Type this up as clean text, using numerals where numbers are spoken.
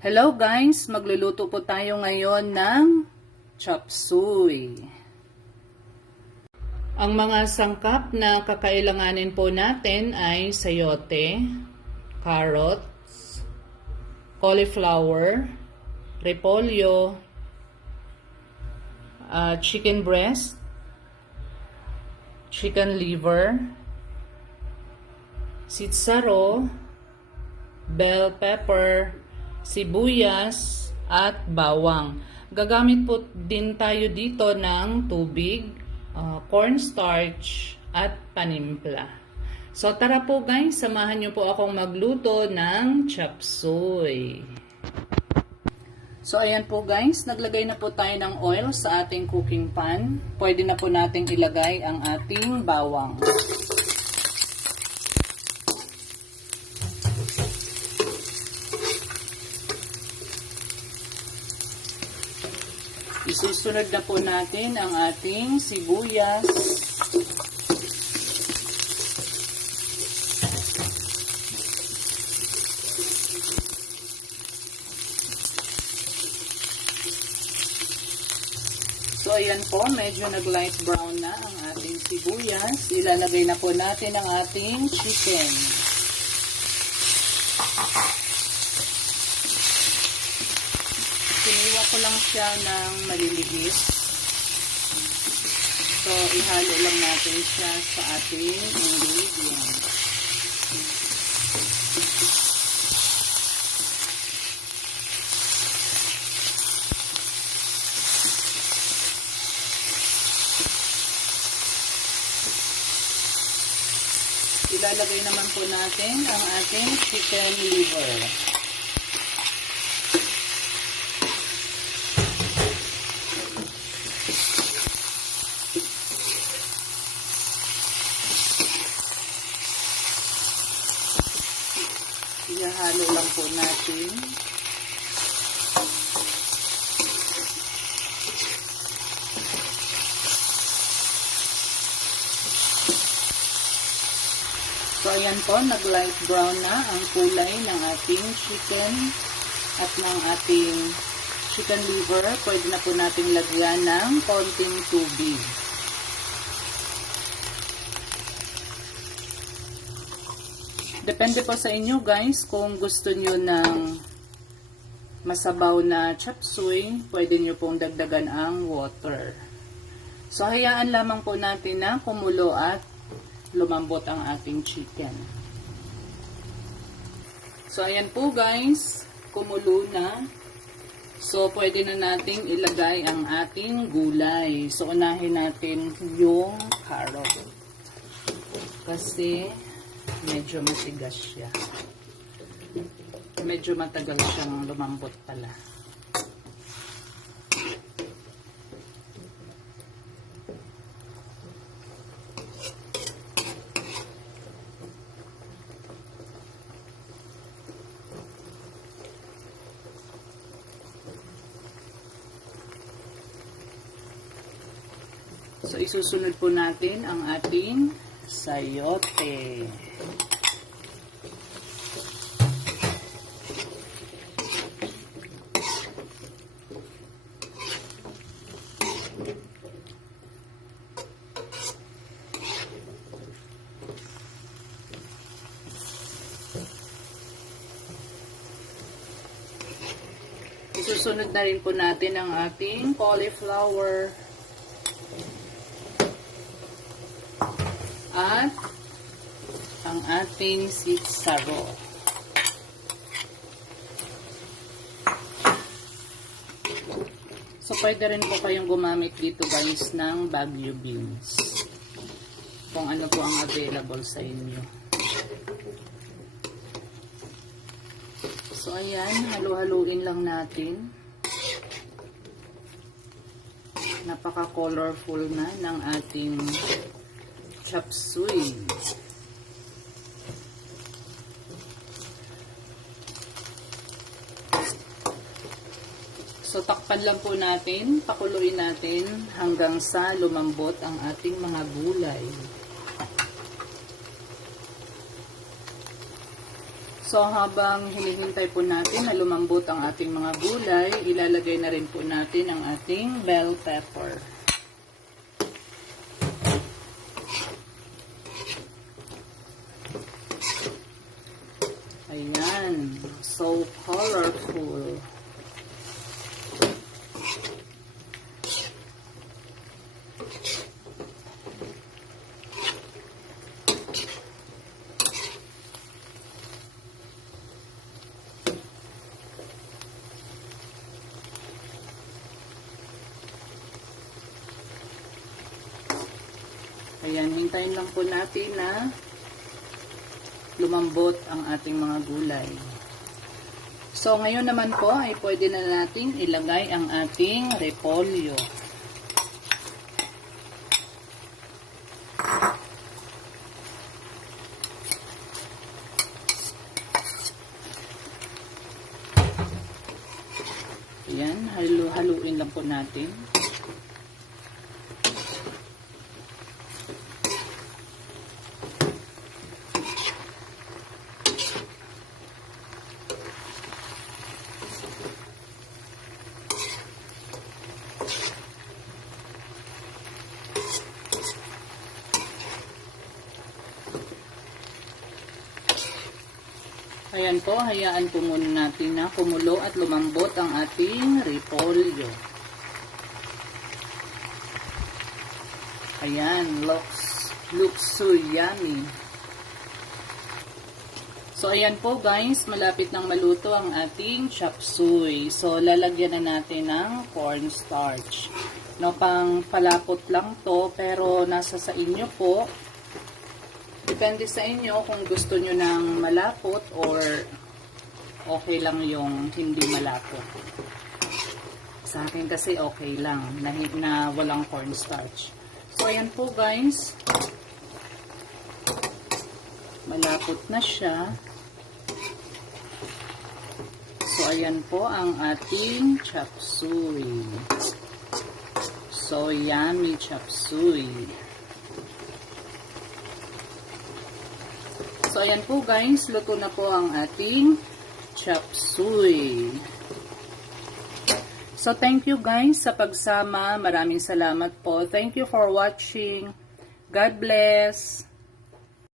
Hello guys, magluluto po tayo ngayon ng chop suey. Ang mga sangkap na kakailanganin po natin ay sayote, carrots, cauliflower, repolyo, chicken breast, chicken liver, sitsaro, bell pepper, sibuyas, at bawang. Gagamit po din tayo dito ng tubig, cornstarch, at panimpla. So tara po guys, samahan niyo po akong magluto ng chop suey. So ayan po guys, naglagay na po tayo ng oil sa ating cooking pan. Pwede na po nating ilagay ang ating bawang. Isusunod na po natin ang ating sibuyas. So ayan po, medyo nag-light brown na ang ating sibuyas. Ilalagay na po natin ang ating chicken. Siniwa ko lang siya ng maliliit. So, ihalo lang natin siya sa ating ingredients. Ilalagay naman po natin ang ating chicken liver. Ihalo lang po natin. So ayan po, nag-light brown na ang kulay ng ating chicken at ng ating chicken liver. Pwede na po natin lagyan ng konting tubig. Depende po sa inyo guys kung gusto nyo ng masabaw na chop suey, pwede nyo pong dagdagan ang water. So hayaan lamang po natin na kumulo at lumambot ang ating chicken. So ayan po guys, kumulo na. So pwede na nating ilagay ang ating gulay. So unahin natin yung carrot. Kasi medyo matigas siya. Medyo matagal siyang lumambot pala. So isusunod po natin ang ating sayote. Isusunod na rin po natin ang ating cauliflower at ang ating sitsaro. So pwede rin po kayong gumamit dito guys ng Baguio beans. Kung ano po ang available sa inyo. So ayan, halu-haluin lang natin. Napaka-colorful na ng ating chop suey. So takpan lang po natin, pakuluin natin hanggang sa lumambot ang ating mga gulay. So habang hinihintay po natin na lumambot ang ating mga gulay, ilalagay na rin po natin ang ating bell pepper. Ayan, so colorful. Ayan, hintayin lang po natin na lumambot ang ating mga gulay. So, ngayon naman po ay pwede na nating ilagay ang ating repolyo. Ayan, haluin lang po natin. Ayan po, hayaan po muna natin na kumulo at lumambot ang ating repolyo. Ayan, looks so yummy. So ayan po guys, malapit nang maluto ang ating chop suey. So lalagyan na natin ng cornstarch. No, pang palapot lang to, pero nasa sa inyo po. Depende sa inyo kung gusto nyo ng malapot or okay lang yung hindi malapot. Sa akin kasi okay lang na walang cornstarch. So ayan po guys. Malapot na siya. So ayan po ang ating chop suey. So yummy chop suey. So, ayan po guys, luto na po ang ating chop suey. So, thank you guys sa pagsama. Maraming salamat po. Thank you for watching. God bless.